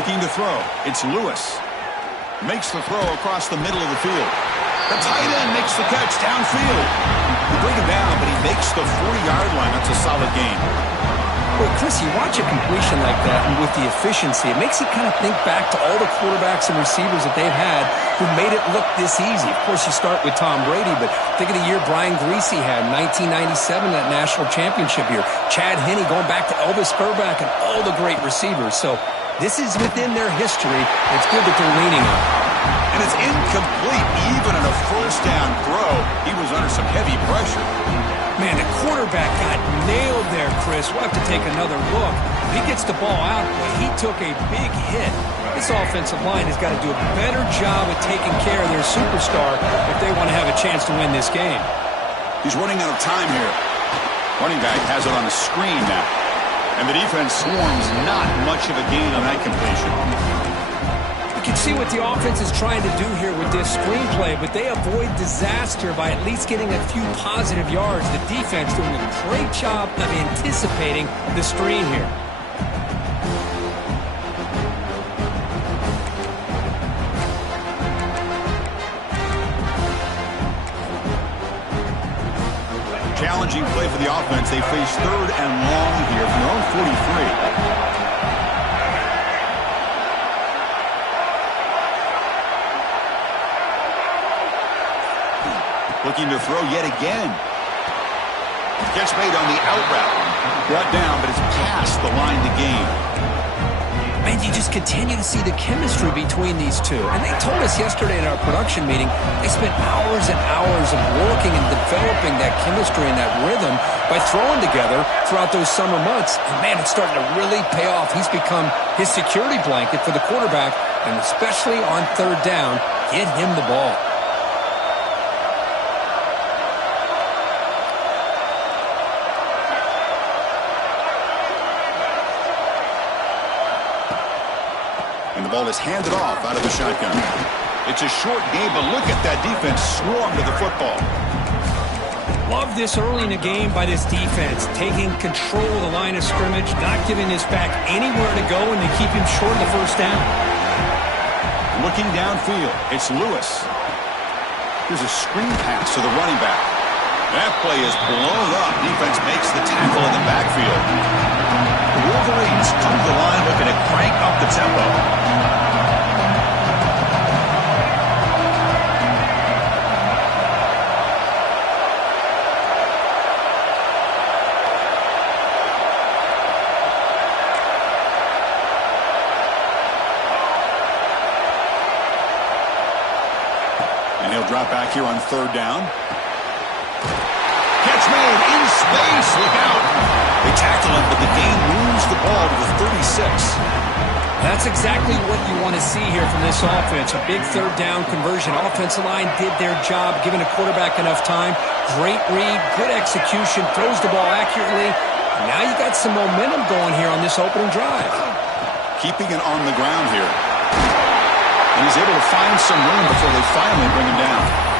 Looking to throw. It's Lewis. Makes the throw across the middle of the field. The tight end makes the catch downfield. They bring him down, but he makes the 40-yard line. That's a solid gain. Well, Chris, you watch a completion like that, and with the efficiency, it makes you kind of think back to all the quarterbacks and receivers that they've had who made it look this easy. Of course, you start with Tom Brady, but think of the year Brian Griese had, 1997, that national championship year. Chad Henne going back to Elvis Burback and all the great receivers. So this is within their history. It's good that they're leaning on it. And it's incomplete. Even in a first down throw, he was under some heavy pressure. Man, the quarterback got nailed there, Chris. We'll have to take another look. If he gets the ball out, but he took a big hit. This offensive line has got to do a better job of taking care of their superstar if they want to have a chance to win this game. He's running out of time here. Running back has it on the screen now. And the defense swarms not much of a gain on that completion. You can see what the offense is trying to do here with this screenplay, but they avoid disaster by at least getting a few positive yards. The defense doing a great job of anticipating the screen here. Challenging play for the offense. They face 3rd and long here from their own 43. Looking to throw yet again. Catch made on the out route. Brought down, but it's past the line to gain. Man, you just continue to see the chemistry between these two. And they told us yesterday in our production meeting, they spent hours and hours of working and developing that chemistry and that rhythm by throwing together throughout those summer months. And man, it's starting to really pay off. He's become his security blanket for the quarterback, and especially on 3rd down, get him the ball. And the ball is handed off out of the shotgun. It's a short game, but look at that defense swarm to the football. Love this early in the game by this defense, taking control of the line of scrimmage, not giving this back anywhere to go, and they keep him short of the 1st down. Looking downfield, it's Lewis. Here's a screen pass to the running back. That play is blown up. Defense makes the tackle in the backfield. The Wolverines come to the line looking to crank up the tempo. And he'll drop back here on 3rd down. Catch made in space. Look out. They tackle him, but the game moves the ball to the 36. That's exactly what you want to see here from this offense. A big 3rd down conversion. Offensive line did their job, giving a quarterback enough time. Great read, good execution, throws the ball accurately. And now you got some momentum going here on this opening drive. Keeping it on the ground here. And he's able to find some room before they finally bring him down.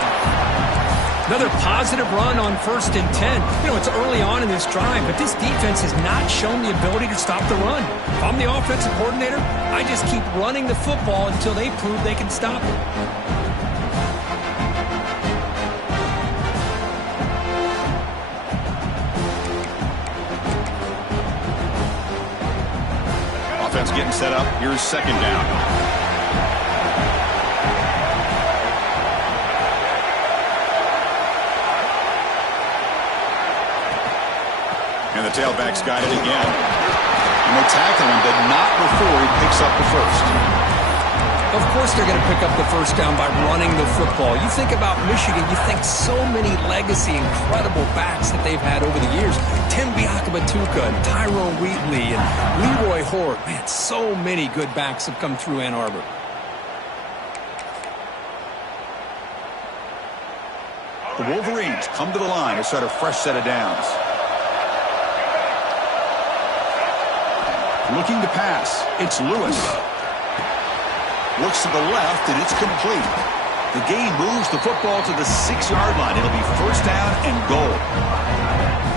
Another positive run on 1st and 10. You know, it's early on in this drive, but this defense has not shown the ability to stop the run. If I'm the offensive coordinator, I just keep running the football until they prove they can stop it. Offense getting set up. Here's 2nd down. And the tailback's got it again. And they tackle him, but not before he picks up the 1st. Of course they're going to pick up the 1st down by running the football. You think about Michigan, you think so many legacy, incredible backs that they've had over the years. Tim Biakabatuka and Tyrone Wheatley and Leroy Hort. Man, so many good backs have come through Ann Arbor. The Wolverines come to the line to start a fresh set of downs. Looking to pass. It's Lewis. Looks to the left, and it's complete. The gain moves the football to the 6-yard line. It'll be first down and goal.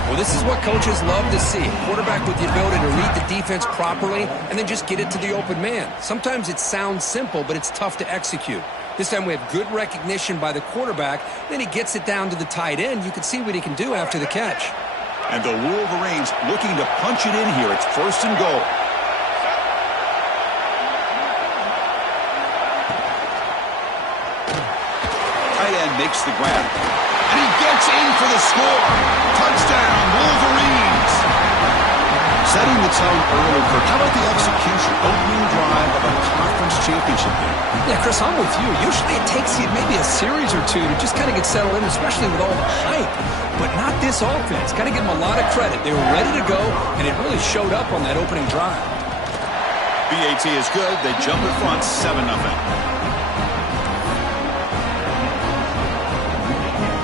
Well, this is what coaches love to see. A quarterback with the ability to read the defense properly and then just get it to the open man. Sometimes it sounds simple, but it's tough to execute. This time we have good recognition by the quarterback. Then he gets it down to the tight end. You can see what he can do after the catch. And the Wolverines looking to punch it in here. It's first and goal. Tight end makes the grab. And he gets in for the score. Touchdown, Wolverines. Setting the tone early, Kirk. How about the execution? Opening drive of a conference championship game. Yeah, Chris, I'm with you. Usually it takes you maybe a series or two to just kind of get settled in, especially with all the hype. But not this offense. Got to give them a lot of credit. They were ready to go, and it really showed up on that opening drive. BAT is good. They jump in front, 7-0.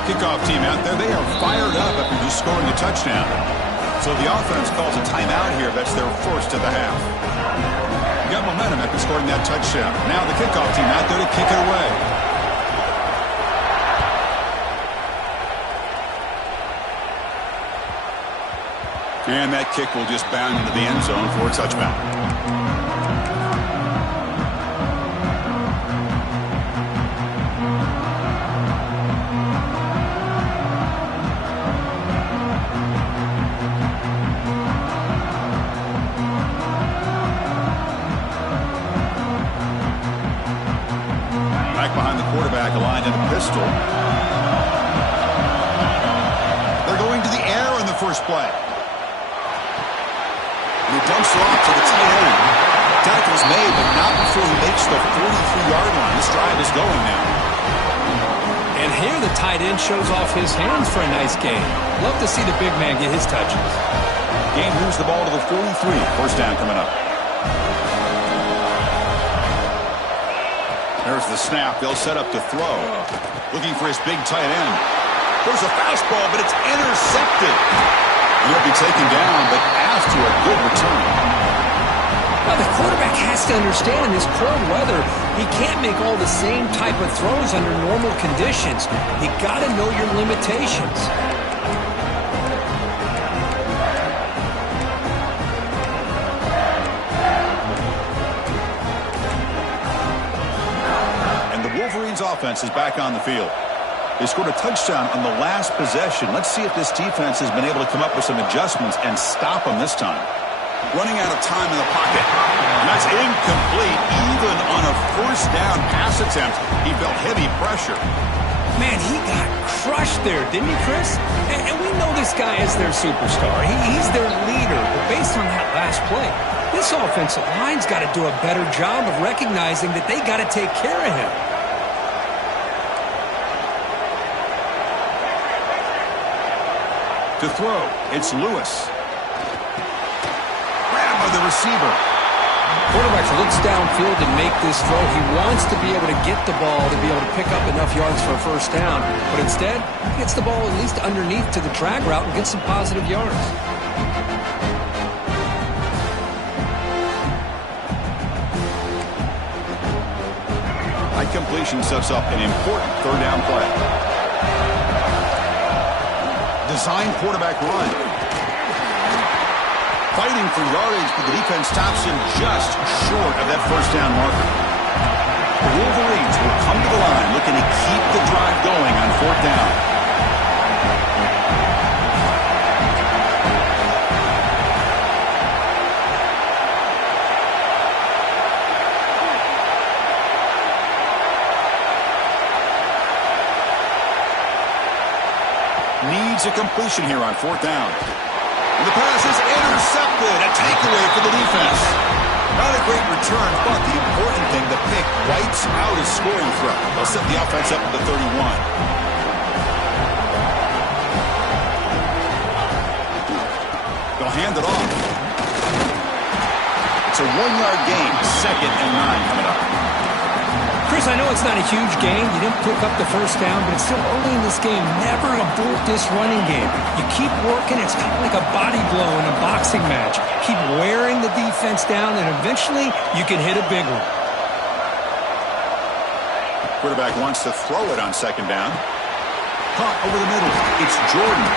Kickoff team out there. They are fired up after just scoring a touchdown. So the offense calls a timeout here. That's their first of the half. Got momentum after scoring that touchdown. Now the kickoff team out there to kick it away. And that kick will just bound into the end zone for a touchback. Quarterback aligned in a pistol. They're going to the air in the first play. And he dumps it off to the tight end. Tackle's made, but not before he makes the 43-yard line. This drive is going now. And here the tight end shows off his hands for a nice gain. Love to see the big man get his touches. Game moves the ball to the 43. First down coming up. There's the snap. They'll set up to throw. Looking for his big tight end. There's a fastball, but it's intercepted. He'll be taken down, but after a good return. Well, the quarterback has to understand in this cold weather, he can't make all the same type of throws under normal conditions. You got to know your limitations. Wolverines offense is back on the field. They scored a touchdown on the last possession. Let's see if this defense has been able to come up with some adjustments and stop them this time. Running out of time in the pocket. And that's incomplete. Even on a first down pass attempt, he felt heavy pressure. Man, he got crushed there, didn't he, Chris? And we know this guy is their superstar. He's their leader. But based on that last play, this offensive line's got to do a better job of recognizing that they got to take care of him. To throw, it's Lewis. Grab by the receiver. Quarterback looks downfield to make this throw. He wants to be able to get the ball to be able to pick up enough yards for a first down. But instead, he gets the ball at least underneath to the drag route and gets some positive yards. High completion sets up an important third down play. Design quarterback run. Fighting for yardage, but the defense stops him just short of that first down marker. The Wolverines will come to the line looking to keep the drive going on fourth down. Needs a completion here on fourth down. And the pass is intercepted. A takeaway for the defense. Not a great return, but the important thing, the pick wipes out his scoring threat. They'll set the offense up at the 31. They'll hand it off. It's a 1-yard gain. 2nd and 9 coming up. Chris, I know it's not a huge gain. You didn't pick up the first down, but it's still early in this game. Never abort this running game. You keep working. It's kind of like a body blow in a boxing match. Keep wearing the defense down, and eventually you can hit a big one. Quarterback wants to throw it on second down. Caught over the middle. It's Jordan.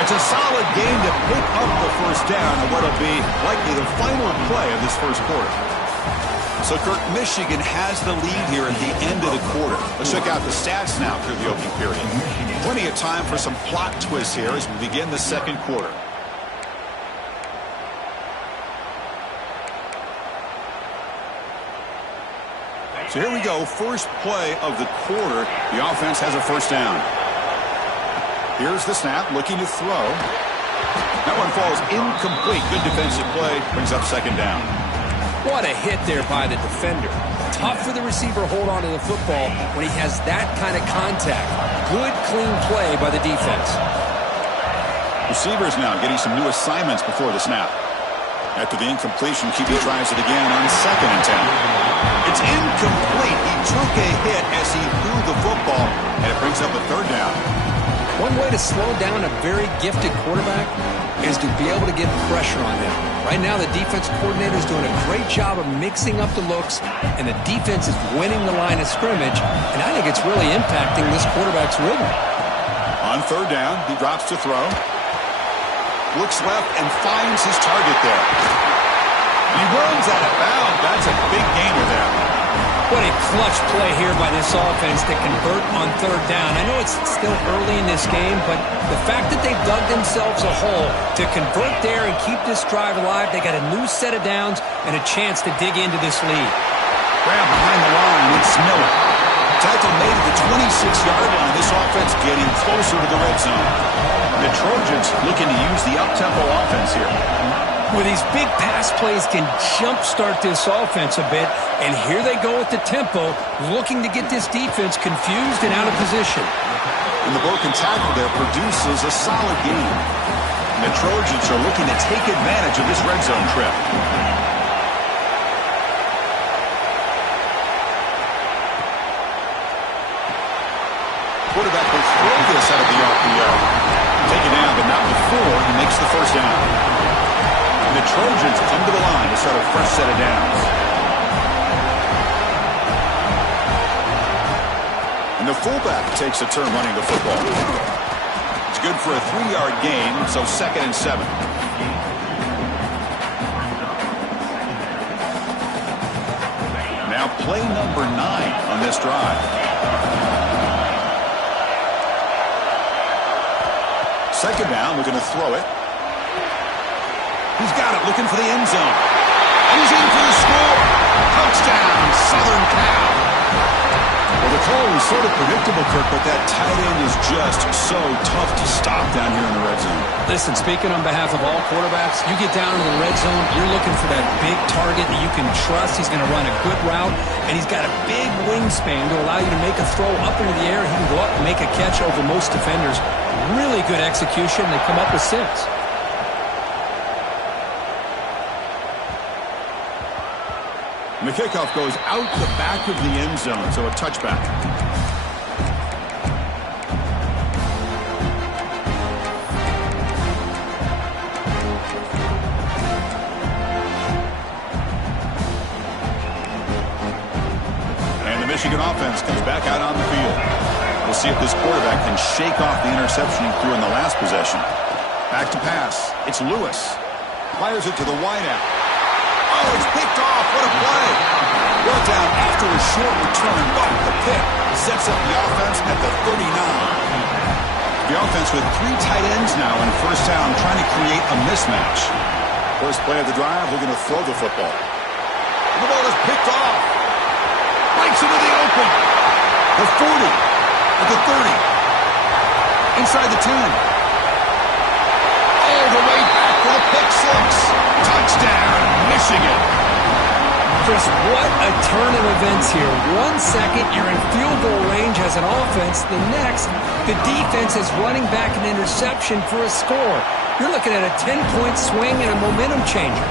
It's a solid game to pick up the first down on what will be likely the final play of this first quarter. So, Kirk, Michigan has the lead here at the end of the quarter. Let's check out the stats now through the opening period. Plenty of time for some plot twists here as we begin the second quarter. So here we go, first play of the quarter. The offense has a first down. Here's the snap, looking to throw. That one falls incomplete. Good defensive play, brings up second down. What a hit there by the defender. Tough for the receiver to hold on to the football when he has that kind of contact. Good, clean play by the defense. Receivers now getting some new assignments before the snap. After the incompletion, QB tries it again on second and 10. It's incomplete. He took a hit as he threw the football, and it brings up a third down. One way to slow down a very gifted quarterback is to be able to get pressure on him. Right now, the defense coordinator is doing a great job of mixing up the looks, and the defense is winning the line of scrimmage, and I think it's really impacting this quarterback's rhythm. On third down, he drops to throw. Looks left and finds his target there. He runs out of bounds. That's a big gainer there. What a clutch play here by this offense to convert on third down. I know it's still early in this game, but the fact that they've dug themselves a hole to convert there and keep this drive alive, they got a new set of downs and a chance to dig into this lead. Grab behind the line with Miller. Tackle made at the 26-yard line. This offense getting closer to the red zone. The Trojans looking to use the up-tempo offense here. Well, these big pass plays can jumpstart this offense a bit, and here they go with the tempo, looking to get this defense confused and out of position. And the broken tackle there produces a solid game. And the Trojans are looking to take advantage of this red zone trip. Quarterback will throw this out of the RPO. Take it down, but not before he makes the first down. And the Trojans come to the line to start a fresh set of downs. And the fullback takes a turn running the football. It's good for a 3-yard gain, so second and 7. Now play number 9 on this drive. Second down, looking to throw it. He's got it, looking for the end zone. And he's in for the score. Touchdown, Southern Cal. Well, the call was sort of predictable, Kirk, but that tight end is just so tough to stop down here in the red zone. Listen, speaking on behalf of all quarterbacks, you get down to the red zone, you're looking for that big target that you can trust. He's going to run a good route, and he's got a big wingspan to allow you to make a throw up into the air. He can go up and make a catch over most defenders. Really good execution. They come up with 6. And the kickoff goes out the back of the end zone, so a touchback. And the Michigan offense comes back out on the field. We'll see if this quarterback can shake off the interception he threw in the last possession. Back to pass. It's Lewis. Fires it to the wideout. Oh, it's picked off. What a play. Brought down after a short return, but the pick sets up the offense at the 39. The offense with 3 tight ends now in first down, trying to create a mismatch. First play of the drive, looking to throw the football. And the ball is picked off. Breaks into the open. The 40. At the 30. Inside the 10. All the way back for the pick 6. Touchdown, Michigan. Chris, what a turn of events here. 1 second, you're in field goal range as an offense. The next, the defense is running back an interception for a score. You're looking at a 10-point swing and a momentum changer.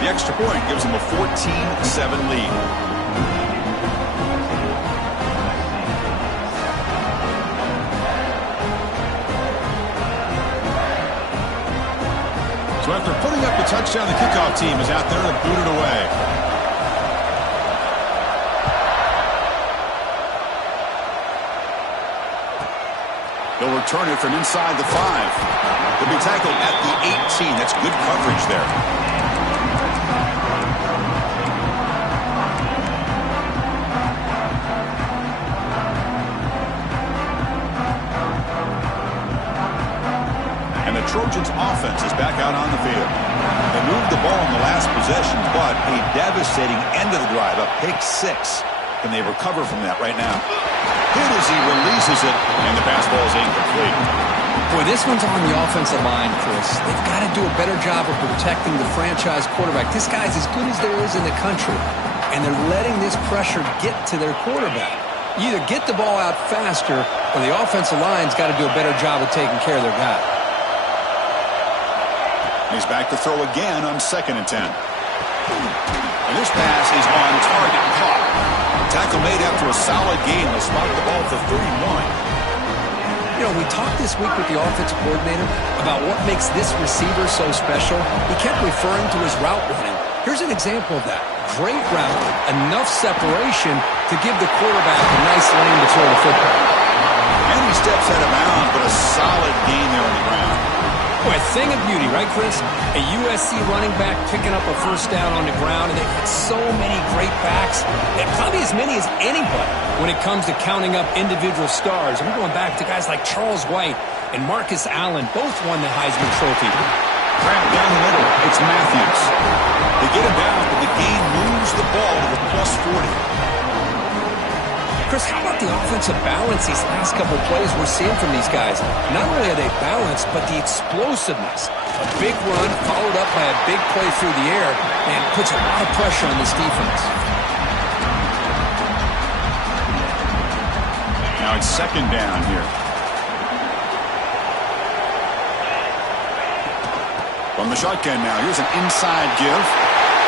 The extra point gives them a 14-7 lead. So after putting up the touchdown, the kickoff team is out there to boot it away. He'll return it from inside the 5. He'll be tackled at the 18. That's good coverage there. And the Trojans' offense is back out on the field. They moved the ball in the last possession, but a devastating end of the drive, a pick 6. Can they recover from that right now? Hit as he releases it, and the pass ball is incomplete. Boy, this one's on the offensive line, Chris. They've got to do a better job of protecting the franchise quarterback. This guy's as good as there is in the country, and they're letting this pressure get to their quarterback. You either get the ball out faster, or the offensive line's got to do a better job of taking care of their guy. He's back to throw again on 2nd and 10. And this pass is on target and caught. Tackle made after a solid gain. They'll spot the ball for 31. You know, we talked this week with the offensive coordinator about what makes this receiver so special. He kept referring to his route running. Here's an example of that. Great route, enough separation to give the quarterback a nice lane to throw the football. And he steps out of bounds, but a solid gain there on the ground. Boy, a thing of beauty, right, Chris? A USC running back picking up a first down on the ground, and they've got so many great backs, and probably as many as anybody when it comes to counting up individual stars. I'm going back to guys like Charles White and Marcus Allen, both won the Heisman Trophy. Grab down the middle, it's Matthews. They get him down, but the gain moves the ball to the plus 40. Chris, how about the offensive balance these last couple of plays we're seeing from these guys? Not only are they balanced, but the explosiveness. A big run followed up by a big play through the air, and puts a lot of pressure on this defense. Now it's 2nd down here. From the shotgun now, here's an inside give.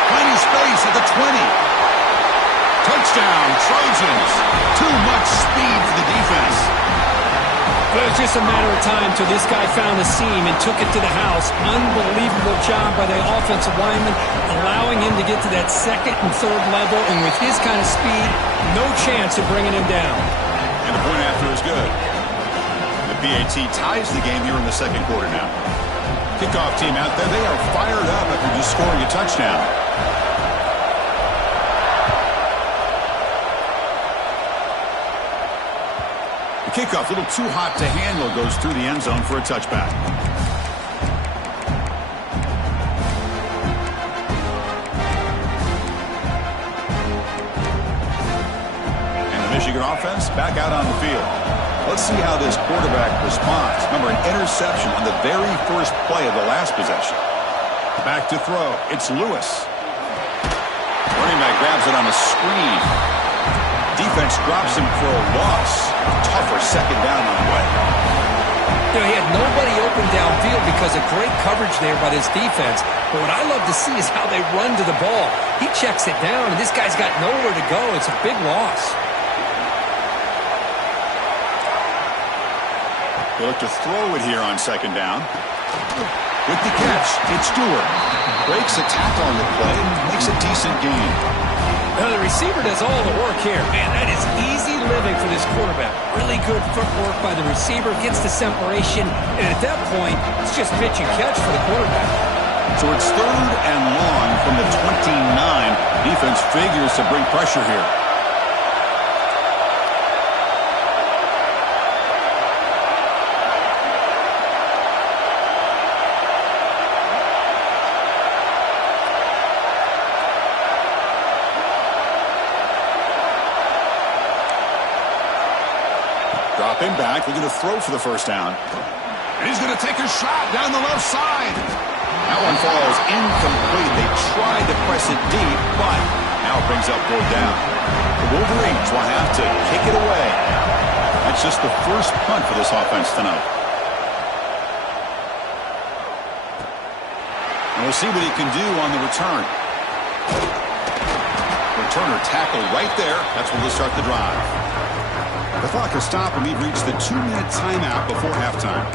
Plenty of space at the 20. Touchdown, Trojans. Too much speed for the defense. Well, it was just a matter of time till this guy found the seam and took it to the house. Unbelievable job by the offensive lineman, allowing him to get to that 2nd and 3rd level, and with his kind of speed, no chance of bringing him down. And the point after is good. The PAT ties the game here in the 2nd quarter now. Kickoff team out there, they are fired up after just scoring a touchdown. The kickoff, a little too hot to handle, goes through the end zone for a touchback. And the Michigan offense back out on the field. Let's see how this quarterback responds. Remember, an interception on the very first play of the last possession. Back to throw. It's Lewis. Running back grabs it on a screen. Defense drops him for a loss. Tougher 2nd down on the way. You know, he had nobody open downfield because of great coverage there by this defense. But what I love to see is how they run to the ball. He checks it down, and this guy's got nowhere to go. It's a big loss. They look to throw it here on 2nd down. With the catch, it's Stewart. Breaks a tackle on the play and makes a decent gain. Now the receiver does all the work here. Man, that is easy living for this quarterback. Really good footwork by the receiver, gets the separation, and at that point, it's just pitch and catch for the quarterback. So it's 3rd and long from the 29. Defense figures to bring pressure here. Drop him back, looking to throw for the first down. And he's going to take a shot down the left side. That one falls incomplete. They tried to press it deep, but now it brings up 4th down. The Wolverines will have to kick it away. That's just the first punt for this offense tonight. And we'll see what he can do on the return. Returner tackled right there. That's where we'll start the drive. The clock will stop, and we've reached the 2-minute timeout before halftime.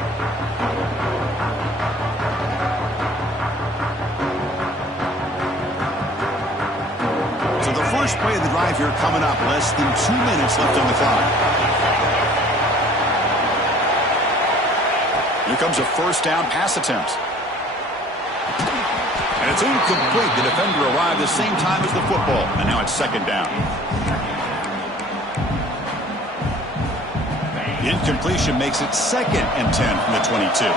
So the first play of the drive here coming up. Less than 2 minutes left on the clock. Here comes a first down pass attempt. And it's incomplete. The defender arrived the same time as the football. And now it's second down. The incompletion makes it 2nd and 10 from the 22.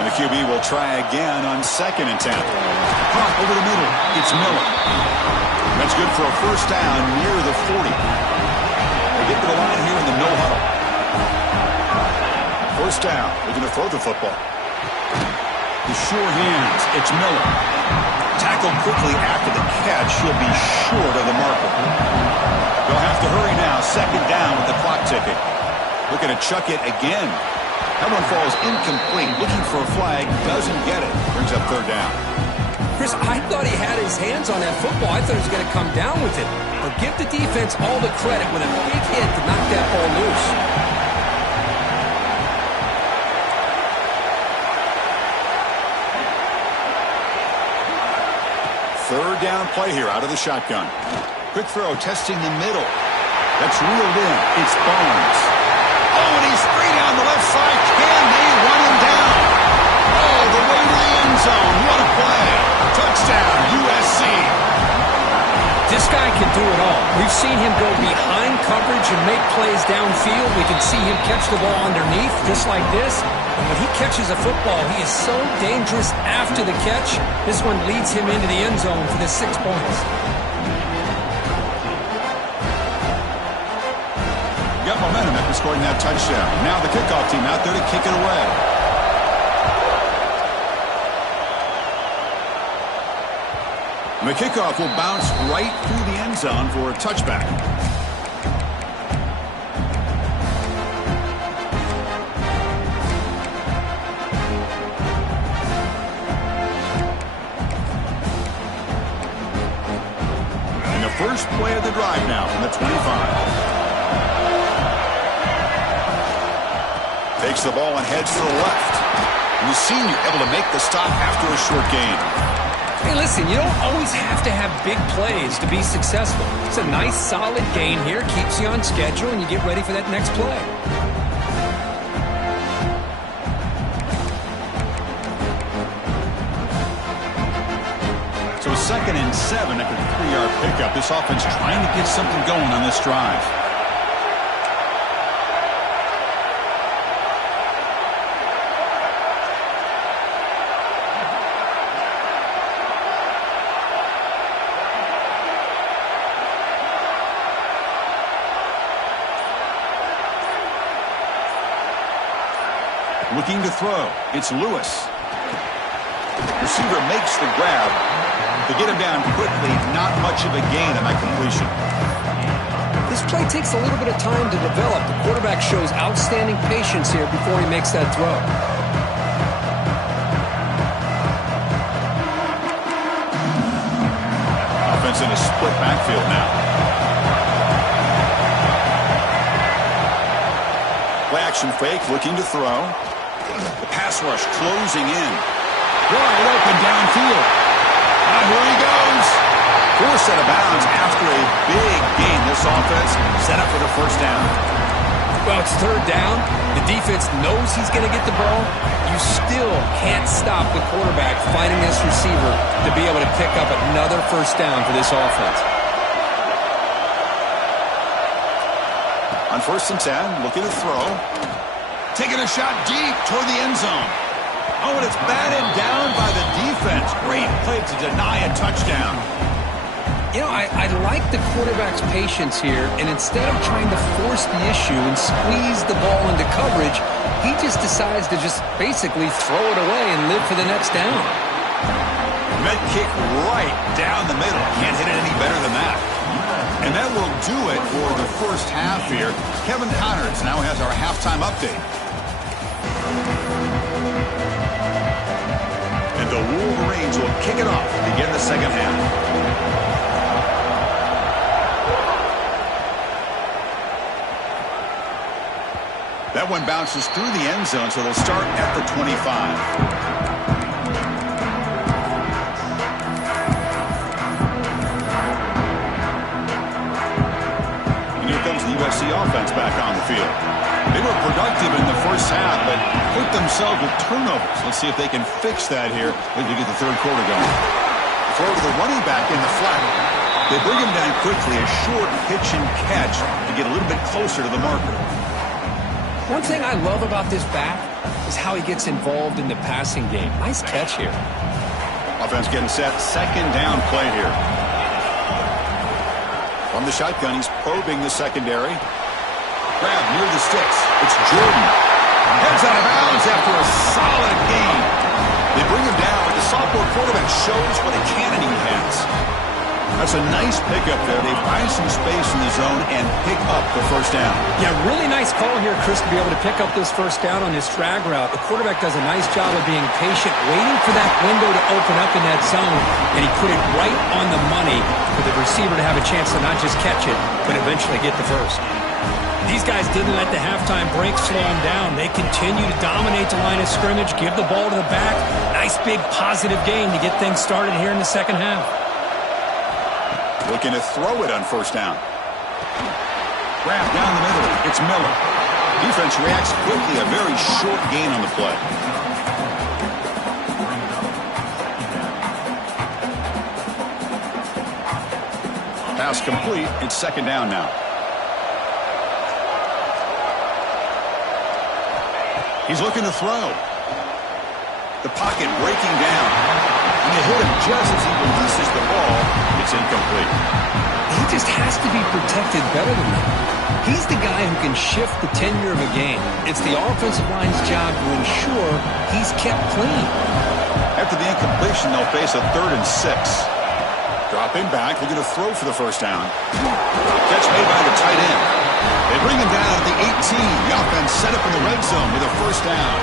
And the QB will try again on 2nd and 10. Caught over the middle. It's Miller. That's good for a first down near the 40. They get to the line here in the no huddle. First down. They're going to throw the football. The sure hands. It's Miller. Tackled quickly after the catch. He'll be short of the marker. They'll have to hurry now. Second down with the clock ticking. Looking to chuck it again. That one falls incomplete. Looking for a flag. Doesn't get it. Brings up third down. Chris, I thought he had his hands on that football. I thought he was going to come down with it. But give the defense all the credit with a big hit to knock that ball loose. Third down play here out of the shotgun. Quick throw, testing the middle. That's reeled in. It's Barnes. Oh, and he's free down the left side. Can they run him down? Oh, the way to the end zone. What a play. Touchdown, USC. This guy can do it all. We've seen him go behind coverage and make plays downfield. We can see him catch the ball underneath, just like this. And when he catches a football, he is so dangerous after the catch. This one leads him into the end zone for the 6 points. Got momentum after scoring that touchdown. Now the kickoff team out there to kick it away. And the kickoff will bounce right through the end zone for a touchback. And the first play of the drive now from the 25. Takes the ball and heads to the left. And the senior able to make the stop after a short gain. Hey, listen, you don't always have to have big plays to be successful. It's a nice, solid gain here. Keeps you on schedule, and you get ready for that next play. So 2nd and 7 after the 3-yard pickup. This offense trying to get something going on this drive. Looking to throw. It's Lewis. Receiver makes the grab. To get him down quickly, not much of a gain on that completion. This play takes a little bit of time to develop. The quarterback shows outstanding patience here before he makes that throw. Offense in a split backfield now. Play action fake, looking to throw. The pass rush closing in. Wide open downfield. Here he goes. Forced out of bounds after a big gain. This offense set up for the first down. Well, it's third down. The defense knows he's going to get the ball. You still can't stop the quarterback fighting this receiver to be able to pick up another first down for this offense. On 1st and 10, looking to throw. Taking a shot deep toward the end zone. Oh, and it's batted down by the defense. Great play to deny a touchdown. You know, I like the quarterback's patience here, and instead of trying to force the issue and squeeze the ball into coverage, he just decides to just basically throw it away and live for the next down. Med kick right down the middle. Can't hit it any better than that. And that will do it for the first half here. Kevin Connors now has our halftime update. And the Wolverines will kick it off to begin the second half. That one bounces through the end zone, so they'll start at the 25. And here comes the USC offense back on the field. They were productive in the first half, but hurt themselves with turnovers. Let's see if they can fix that here as we get the third quarter going. Throw to the running back in the flat. They bring him down quickly, a short pitch and catch to get a little bit closer to the marker. One thing I love about this back is how he gets involved in the passing game. Nice catch here. Offense getting set. Second down play here. From the shotgun, he's probing the secondary. Grab near the sticks. It's Jordan. Heads out of bounds after a solid gain. They bring him down, but the sophomore quarterback shows what a cannon he has. That's a nice pickup there. They find some space in the zone and pick up the first down. Yeah, really nice call here, Chris, to be able to pick up this first down on this drag route. The quarterback does a nice job of being patient, waiting for that window to open up in that zone, and he put it right on the money for the receiver to have a chance to not just catch it, but eventually get the first. These guys didn't let the halftime break slow them down. They continue to dominate the line of scrimmage, give the ball to the back. Nice big positive gain to get things started here in the second half. Looking to throw it on first down. Grab down the middle. It's Miller. Defense reacts quickly. A very short gain on the play. Pass complete. It's second down now. He's looking to throw. The pocket breaking down. And you hit him just as he releases the ball. It's incomplete. He just has to be protected better than that. He's the guy who can shift the tenure of a game. It's the offensive line's job to ensure he's kept clean. After the incompletion, they'll face a 3rd and 6. Dropping back, looking to throw for the first down. Catch made by the tight end. They bring him down at the 18. The offense set up in the red zone with a first down.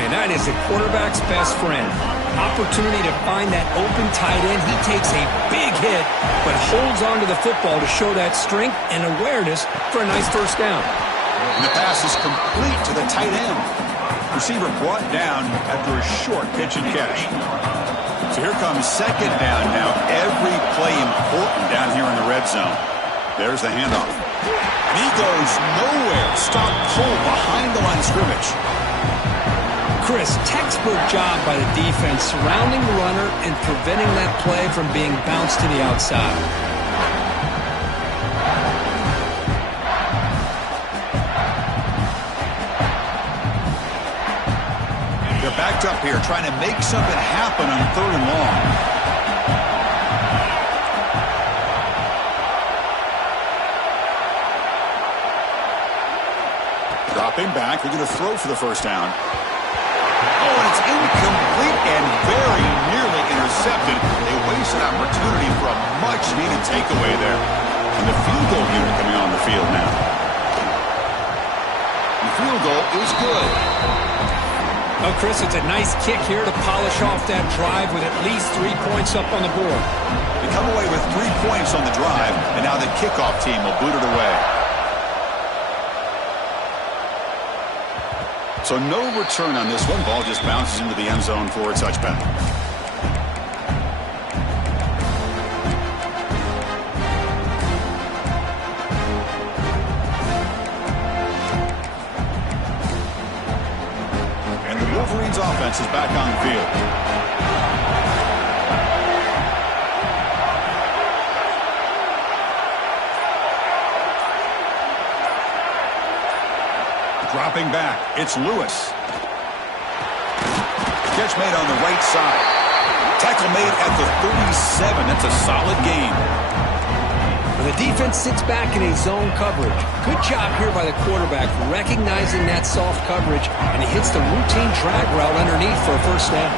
Man, that is a quarterback's best friend. Opportunity to find that open tight end. He takes a big hit, but holds on to the football to show that strength and awareness for a nice first down. And the pass is complete to the tight end. Receiver brought down after a short pitch and catch. So here comes second down now. Every play important down here in the red zone. There's the handoff. And he goes nowhere. Stop cold behind the line of scrimmage. Chris, textbook job by the defense surrounding the runner and preventing that play from being bounced to the outside. They're backed up here trying to make something happen on 3rd and long. Dropping back, they're going to throw for the first down. Oh, and it's incomplete and very nearly intercepted. They waste an opportunity for a much-needed takeaway there. And the field goal unit coming on the field now. The field goal is good. Oh, Chris, it's a nice kick here to polish off that drive with at least 3 points up on the board. They come away with 3 points on the drive, and now the kickoff team will boot it away. So no return on this one. Ball just bounces into the end zone for a touchback. And the Wolverines offense is back on the field. Dropping back, it's Lewis. Catch made on the right side. Tackle made at the 37. That's a solid gain. The defense sits back in a zone coverage. Good job here by the quarterback, recognizing that soft coverage, and he hits the routine drag route underneath for a first down.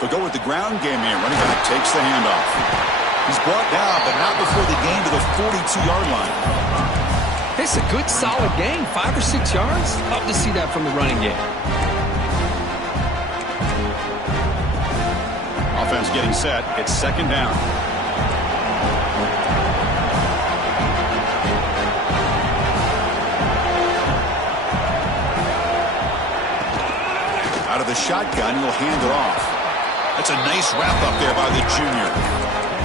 They'll go with the ground game here. Running back takes the handoff. He's brought down, but not before the gain to the 42-yard line. It's a good, solid gain. 5 or 6 yards. Love to see that from the running game. Offense getting set. It's second down. Out of the shotgun, he'll hand it off. That's a nice wrap-up there by the junior.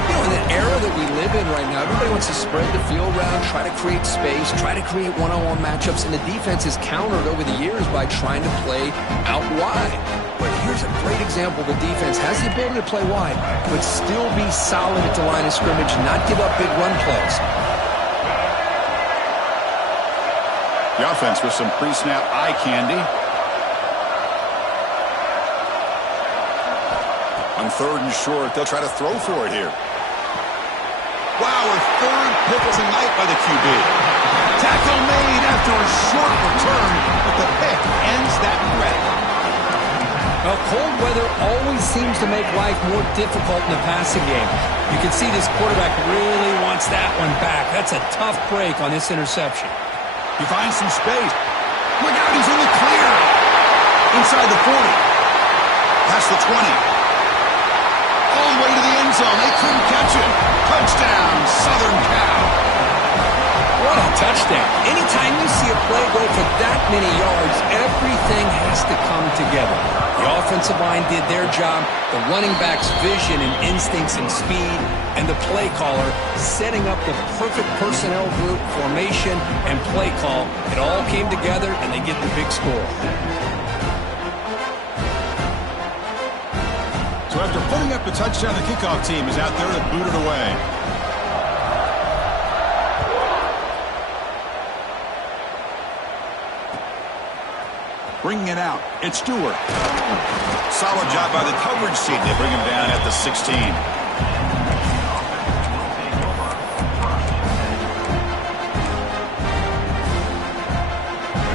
You know, in the era that we live in right now, everybody wants to spread the field around, try to create space, try to create one-on-one matchups, and the defense is countered over the years by trying to play out wide. But here's a great example. The defense has the ability to play wide, but still be solid at the line of scrimmage, not give up big run plays. The offense with some pre-snap eye candy. On 3rd and short, they'll try to throw for it here. Wow, a 3rd pick tonight by the QB. Tackle made after a short return, but the pick ends that threat. Well, cold weather always seems to make life more difficult in the passing game. You can see this quarterback really wants that one back. That's a tough break on this interception. He finds some space. Look out, he's in the clear. Inside the 40. Past the 20. All the way to the end zone. They couldn't catch it. Touchdown, Southern Cal. What a touchdown. Anytime you see a play go for that many yards, everything has to come together. The offensive line did their job, the running back's vision and instincts and speed, and the play caller setting up the perfect personnel group, formation, and play call. It all came together, and they get the big score. So after putting up the touchdown, the kickoff team is out there to boot it away. Bringing it out, it's Stewart. Solid job by the coverage team. They bring him down at the 16.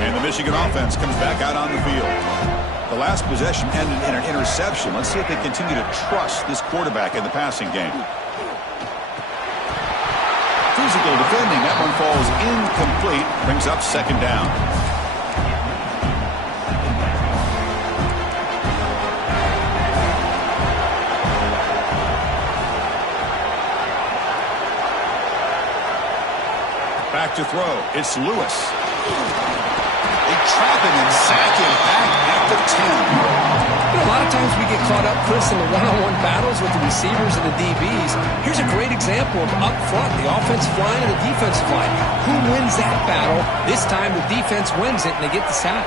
And the Michigan offense comes back out on the field. The last possession ended in an interception. Let's see if they continue to trust this quarterback in the passing game. Physical defending. That one falls incomplete. Brings up 2nd down. Back to throw. It's Lewis. They trap him and sack him back at the 10. You know, a lot of times we get caught up, Chris, in the one-on-one battles with the receivers and the DBs. Here's a great example of up front, the offensive line and the defensive line. Who wins that battle? This time the defense wins it, and they get the sack.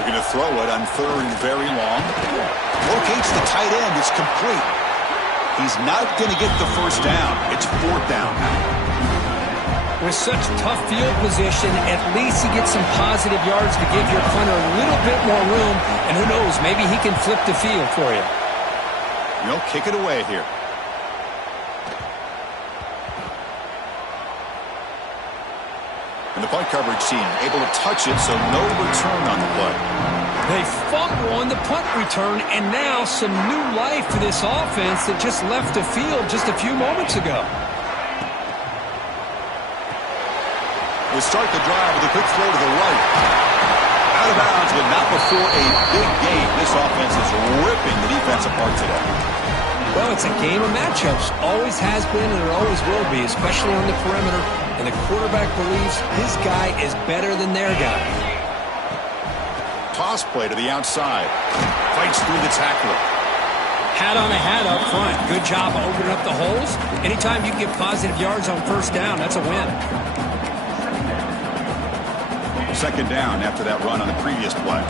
Looking to throw it on 3rd and very long. Locates the tight end. It's complete. He's not going to get the first down. It's 4th down now. With such tough field position, at least he gets some positive yards to give your punter a little bit more room. And who knows, maybe he can flip the field for you. You'll kick it away here. And the punt coverage team able to touch it, so no return on the play. They fumble on the punt return, and now some new life for this offense that just left the field just a few moments ago. We'll start the drive with a quick throw to the right. Out of bounds, but not before a big game. This offense is ripping the defense apart today. Well, it's a game of matchups. Always has been and it always will be, especially on the perimeter. And the quarterback believes his guy is better than their guy. Toss play to the outside. Fights through the tackler. Hat on a hat up front. Good job opening up the holes. Anytime you can get positive yards on 1st down, that's a win. 2nd down after that run on the previous play.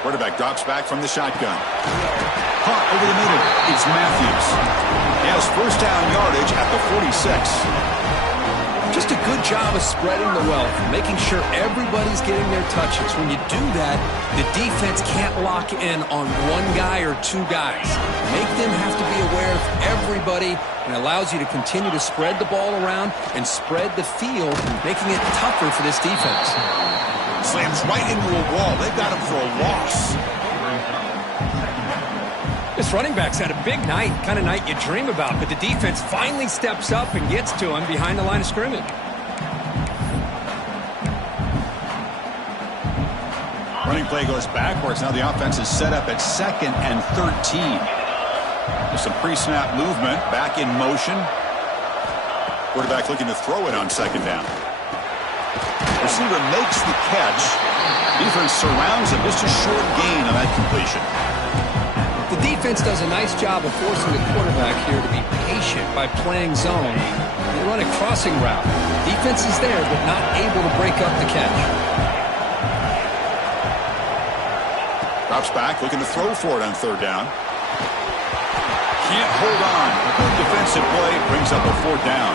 Quarterback drops back from the shotgun. Caught over the middle. It's Matthews. He has 1st down yardage at the 46. Just a good job of spreading the wealth, making sure everybody's getting their touches. When you do that, the defense can't lock in on one guy or 2 guys. Make them have to be aware of everybody, and allows you to continue to spread the ball around and spread the field, making it tougher for this defense. Slams right into a wall. They've got him for a loss. This running back's had a big night, kind of night you dream about, but the defense finally steps up and gets to him behind the line of scrimmage. Running play goes backwards. Now the offense is set up at 2nd and 13. There's some pre-snap movement, back in motion. Quarterback looking to throw it on 2nd down. receiver makes the catch. Defense surrounds him. Just a short gain on that completion. The defense does a nice job of forcing the quarterback here to be patient by playing zone. They run a crossing route. Defense is there, but not able to break up the catch. Drops back, looking to throw for it on third down. Can't hold on. A good defensive play brings up a fourth down.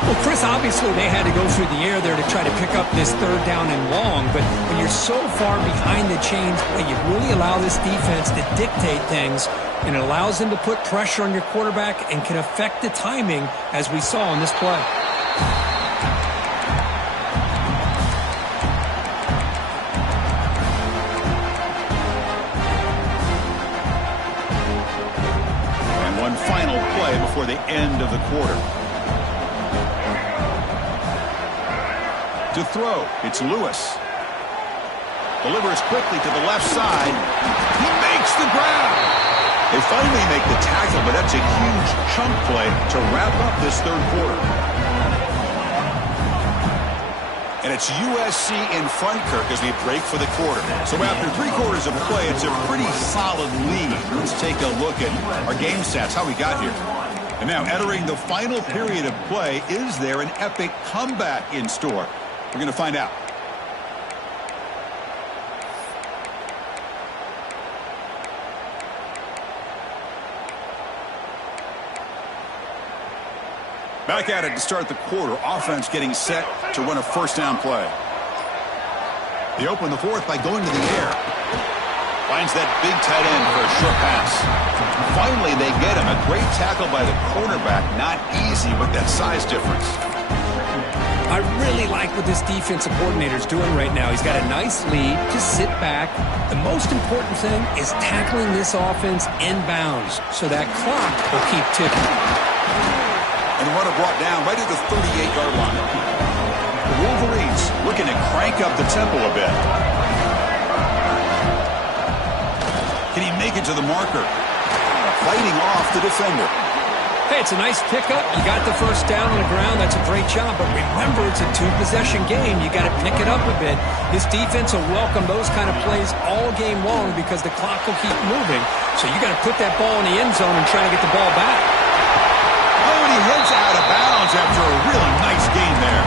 Well, Chris, obviously they had to go through the air there to try to pick up this third down and long, but when you're so far behind the chains, you really allow this defense to dictate things, and it allows them to put pressure on your quarterback and can affect the timing, as we saw in this play. And one final play before the end of the quarter. To throw, it's Lewis. Delivers quickly to the left side. He makes the grab. They finally make the tackle, but that's a huge chunk play to wrap up this third quarter. And it's USC in front, Kirk, as we break for the quarter. So after 3 quarters of play, it's a pretty solid lead. Let's take a look at our game stats, how we got here. And now entering the final period of play, is there an epic comeback in store? We're going to find out. Back at it to start the quarter. Offense getting set to run a first down play. They open the fourth by going to the air. Finds that big tight end for a short pass. Finally, they get him. A great tackle by the cornerback. Not easy with that size difference. I really like what this defensive coordinator is doing right now. He's got a nice lead. Just sit back. The most important thing is tackling this offense inbounds so that clock will keep ticking. And the runner brought down right at the 38-yard line. The Wolverines looking to crank up the tempo a bit. Can he make it to the marker? Fighting off the defender. Hey, it's a nice pickup. You got the first down on the ground. That's a great job. But remember, it's a 2-possession game. You got to pick it up a bit. This defense will welcome those kind of plays all game long because the clock will keep moving. So you got to put that ball in the end zone and try to get the ball back. Oh, and he heads out of bounds after a really nice game there.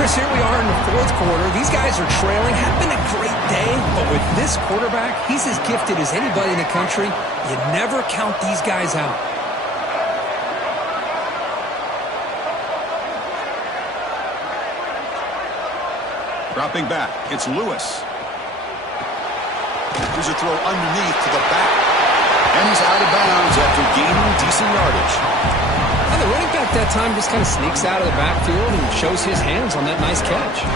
Chris, here we are in the fourth quarter. These guys are trailing. Had been a great day. But with this quarterback, he's as gifted as anybody in the country. You never count these guys out. Dropping back, it's Lewis. Here's a throw underneath to the back. Ends out of bounds after gaining decent yardage. And the running back that time just kind of sneaks out of the backfield and shows his hands on that nice catch.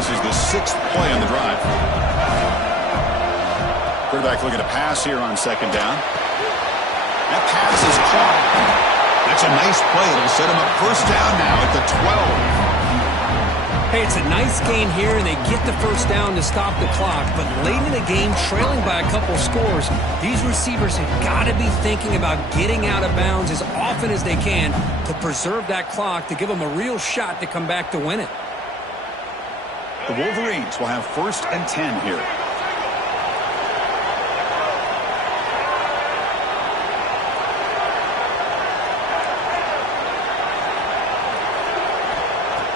This is the 6th play on the drive. Quarterback looking to pass here on second down. That pass is caught. That's a nice play. It'll set him up first down now at the 12. Hey, it's a nice gain here, and they get the first down to stop the clock. But late in the game, trailing by a couple scores, these receivers have got to be thinking about getting out of bounds as often as they can to preserve that clock, to give them a real shot to come back to win it. The Wolverines will have 1st and 10 here.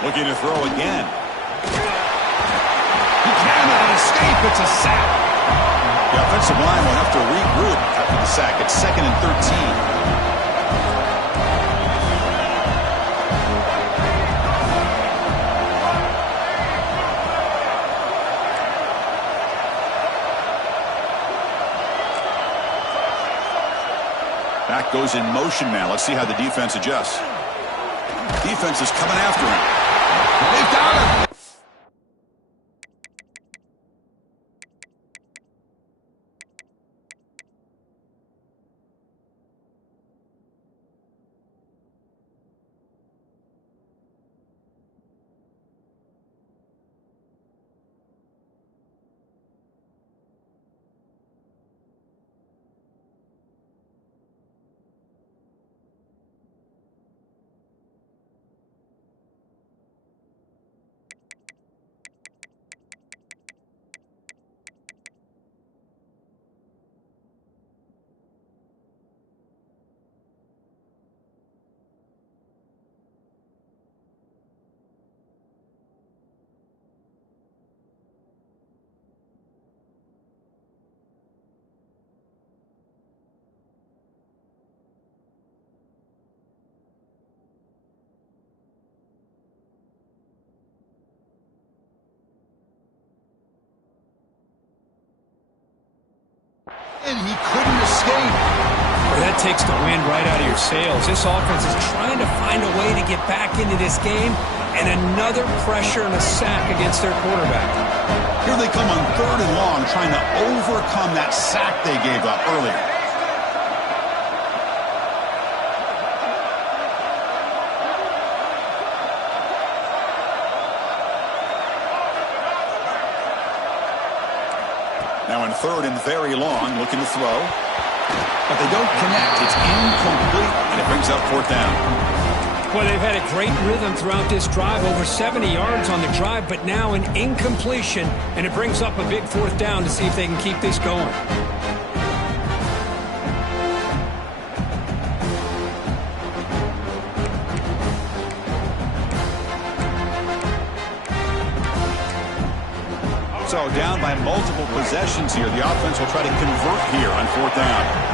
Looking to throw again. He cannot escape. It's a sack. The offensive line will have to regroup after the sack. It's 2nd and 13. Back goes in motion now. Let's see how the defense adjusts. Defense is coming after him. They've got him. gate. Well, that takes the wind right out of your sails. This offense is trying to find a way to get back into this game, and another pressure and a sack against their quarterback. Here they come on 3rd and long, trying to overcome that sack they gave up earlier. Now in 3rd and very long, looking to throw. But they don't connect. It's incomplete, and it brings up 4th down. Well, they've had a great rhythm throughout this drive, over 70 yards on the drive, but now an incompletion, and it brings up a big 4th down to see if they can keep this going. So down by multiple possessions here. The offense will try to convert here on 4th down.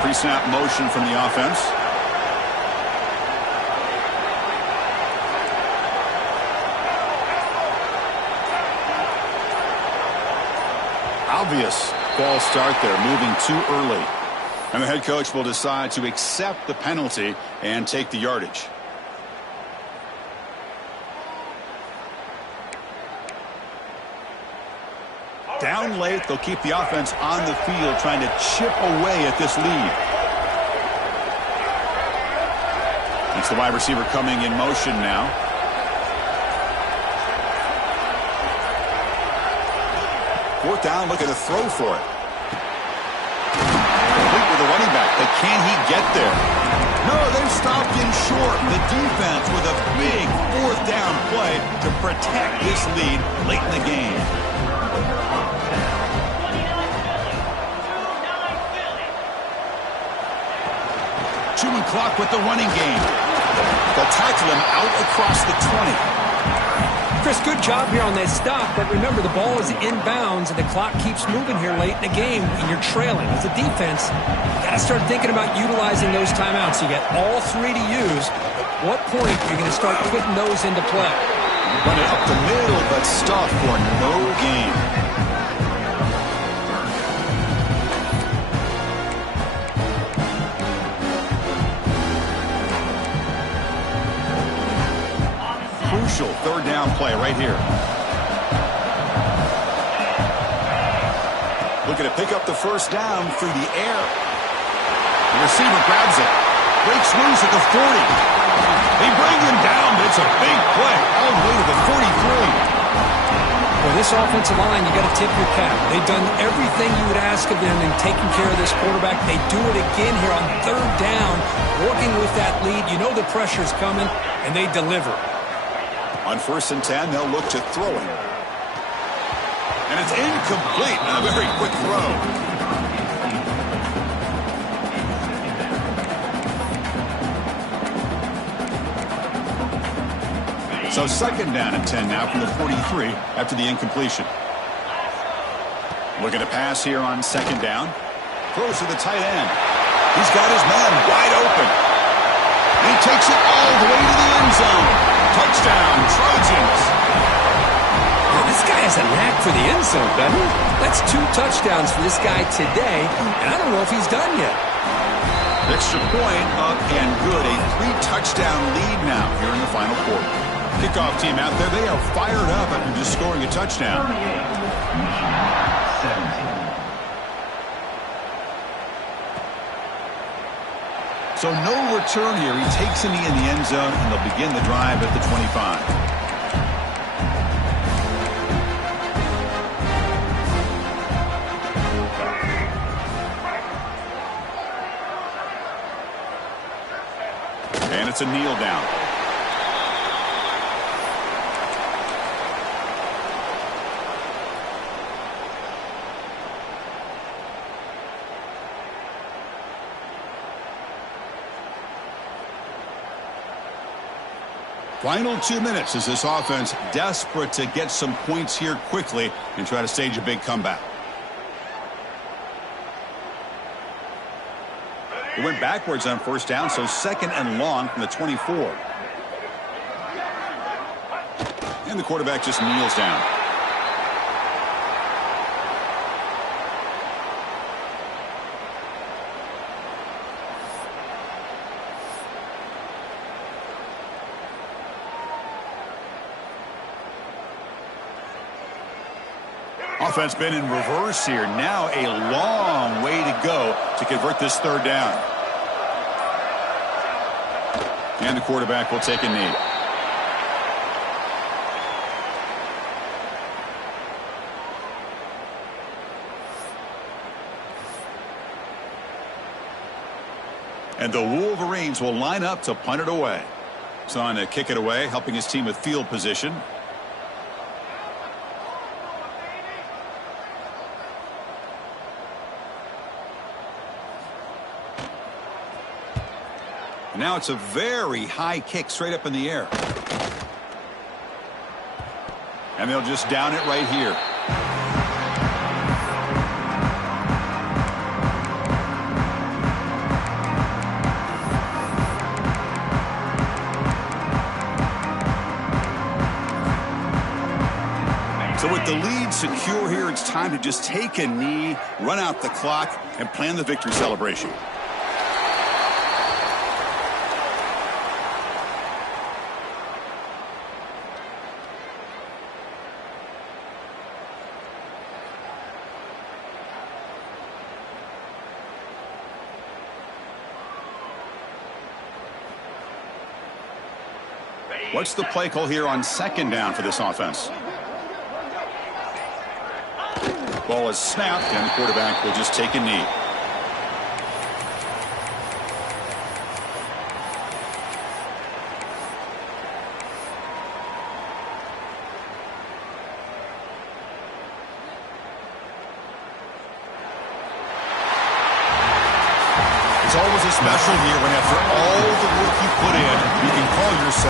Pre-snap motion from the offense. Obvious false start there, moving too early. And the head coach will decide to accept the penalty and take the yardage. Down late, they'll keep the offense on the field, trying to chip away at this lead. It's the wide receiver coming in motion now. Fourth down, looking to throw for it. Complete with the running back, but can he get there? No, they've stopped in short. The defense with a big 4th down play to protect this lead late in the game. Chewing clock with the running game. They'll tackle him out across the 20. Chris, good job here on that stop, but remember the ball is inbounds and the clock keeps moving here late in the game and you're trailing. As a defense, you got to start thinking about utilizing those timeouts. You got all 3 to use. At what point are you going to start putting those into play? Run it up the middle, but stuff for no gain. Crucial 3rd down play right here. Looking to pick up the 1st down through the air. The receiver grabs it. Breaks loose at the 40. They bring him down, but it's a big play all the way to the 43. Well, this offensive line, you got to tip your cap. They've done everything you would ask of them in taking care of this quarterback. They do it again here on 3rd down, working with that lead. You know the pressure's coming, and they deliver. On 1st and 10, they'll look to throw it. And it's incomplete on a very quick throw. So 2nd down and 10 now from the 43 after the incompletion. Looking to pass here on 2nd down. Throws to the tight end. He's got his man wide open. He takes it all the way to the end zone. Touchdown, Trojans. Well, this guy has a knack for the end zone, doesn't he? That's 2 touchdowns for this guy today, and I don't know if he's done yet. Extra point up and good. A 3-touchdown lead now here in the final quarter. Kickoff team out there, they are fired up after just scoring a touchdown. So no return here. He takes him in the end zone, and they'll begin the drive at the 25. And it's a kneel down. Final 2 minutes as this offense desperate to get some points here quickly and try to stage a big comeback. It went backwards on 1st down, so 2nd and long from the 24. And the quarterback just kneels down. Offense been in reverse here. Now a long way to go to convert this third down. And the quarterback will take a knee. And the Wolverines will line up to punt it away. He's on to kick it away, helping his team with field position. Now it's a very high kick straight up in the air. And they'll just down it right here. So with the lead secure here, it's time to just take a knee, run out the clock, and plan the victory celebration. What's the play call here on second down for this offense? Ball is snapped, and the quarterback will just take a knee. It's always a special year when after all the work you put in, you can call yourself